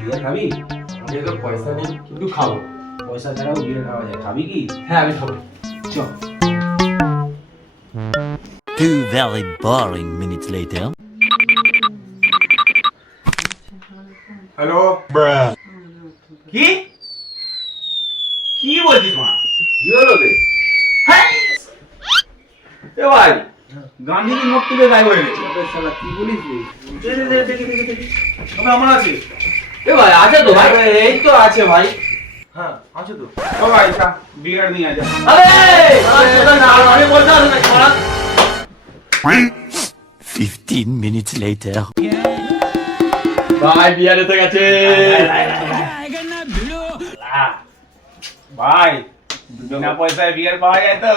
বিয়ার খাবি? আমাদের তো পয়সা নেই কিন্তু খাব। পয়সা ছাড়াও বিয়ার খাওয়া যায়। খাবি কি? হ্যাঁ আমি খাব। চ Two very boring minutes later. Hello কি? কি বলছিস মা? কি হলো রে? হ্যাঁ এ ভাই গান্ধীজি নোট তুলে গায়ে হয়ে গেছে। শালা কি বলিস দেখি, দেখি, দেখি। তবে আমার আছে? এ ভাই আছে তো ভাই? এই তো আছে ভাই। হ্যাঁ আছে তো? ও ভাই বিয়ার নিয়ে যা। আরে আরে আমি বলতে আসি না খারাপ Fifteen minutes later. ভাই বিয়ার এসে গেছে। ভাই বিনা পয়সায় বিয়ার পাওয়া যায় তো।